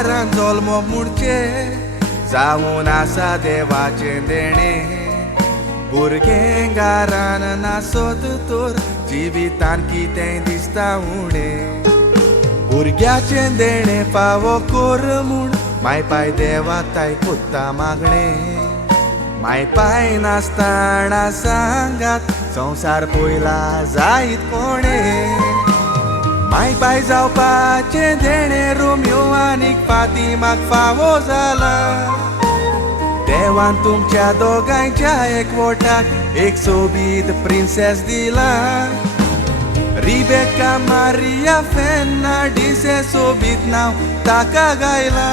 दारान जल्म मुडचे जावन आसा देवाचें देणें भुरगें घरान नासत तर जिवितान कितें दिसता उणें भुरग्याचें देणें फावो कर म्हूण माय पाय देवा ताय कोत्ता मागणें माय पाय नासतना सांगात संवसार पयला जायत कोणें माय पाय जावपाचें देणें रोमियो आनीक फातिमाक फावो जाला देवान तुमच्या दोगांयच्या एकवटाक एक सोबीत प्रिन्सेस दिला रिबेका मारिया फेर्नांडीस सोबीत नांव ताका गायला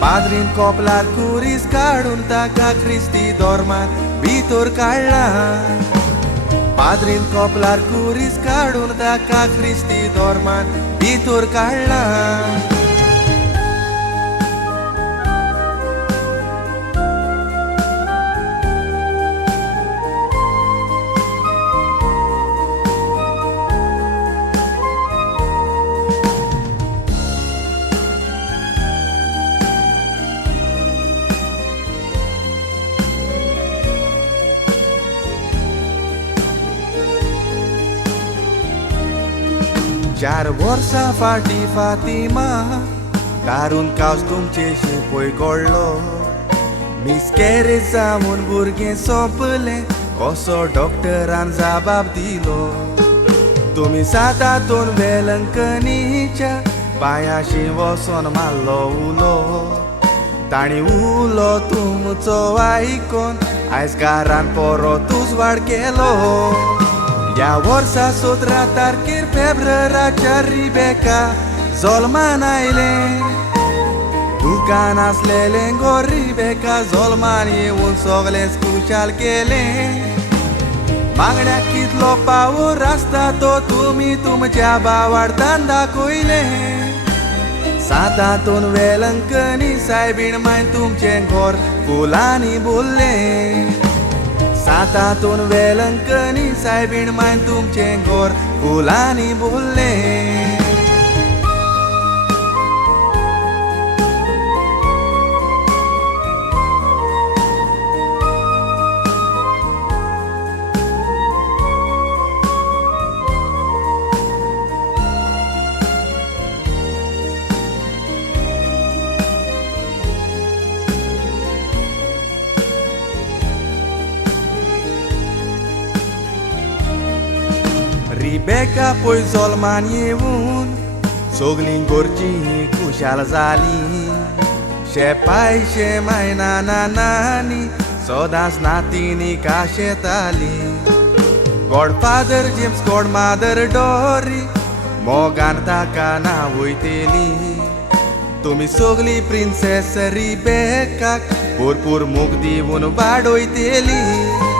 पाद्रीन कॉपलार कुरीस काडून ताका ख्रिस्ती धर्मान भितर काडला पाद्रीन कॉपलार कुरीस काडून ताका ख्रिस्ती धर्मान भितर काडला चार वर्सां फाटीं फातिमा कारून कावस तुमचेशी पळय कळ्ळो मिसकॅरेज जावन भुरगें सोंपलें कसो डॉक्टरान जबाब दिलो तुमी सातातून वेलंकनीच्या पांयाशी वचोन मारलो उलो ताणी उलो तुमचो आयकोन आयज घरान परत उजवाड केलो ह्या वर्सा 17 तारखेर फेब्रुवाराच्या रिबेका जल्मान आयलें दुकान आसलेलें गो रिबेका जल्मान येवन सगळेंच खुशाल केलें मागण्याक कितलो पावर आसता तो तुमी तुमच्या भावार्थान दाखयलें सातातून वेलंकनी सायबीण माय तुमचें घर फुलांनी भरलें सातातून वेलंकनी सायबीण माय तुमचें घर फुलांनी भरलें रिबेका पळय जल्मान येवन सगळीं घरचीं खुशाल जालीं शेपायशे माय नाना नानी सदांच नातींनी काशेतालीं गॉडफादर जेम्स गॉडमादर डॉरी मोगान ताका नांव वयतेलीं तुमी सगळीं प्रिन्सेस रिबेकाक भरपूर मोग दिवन वाडयतेलीं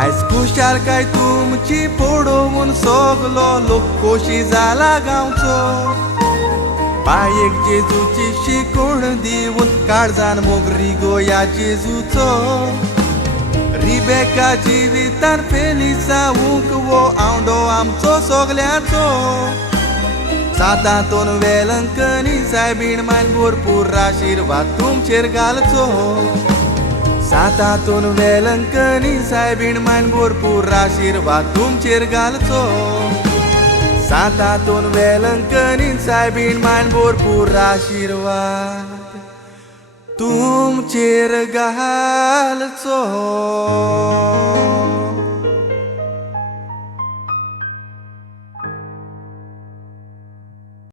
आयज खुशाल काय तुमची पडोवन सगलो लोक खोशी जाला गांवचो बायेक जेजूची शिकवण दिवन काळजान मोगरी गोया जेजूचो रिबेका जिवितान फेली जावूंक वो आवडो आमचो सगल्यांचो सातातून वेलंकनी सायबीण मायन भरपूर आशिर्वाद तुमचेर घालचो सातातून वेलंकनी सायबीण मायन भरपूर आशिर्वाद तुमचेर घालचो सातातून वेलंकनी सायबीण मायन भरपूर आशिर्वाद तुमचेर घालचो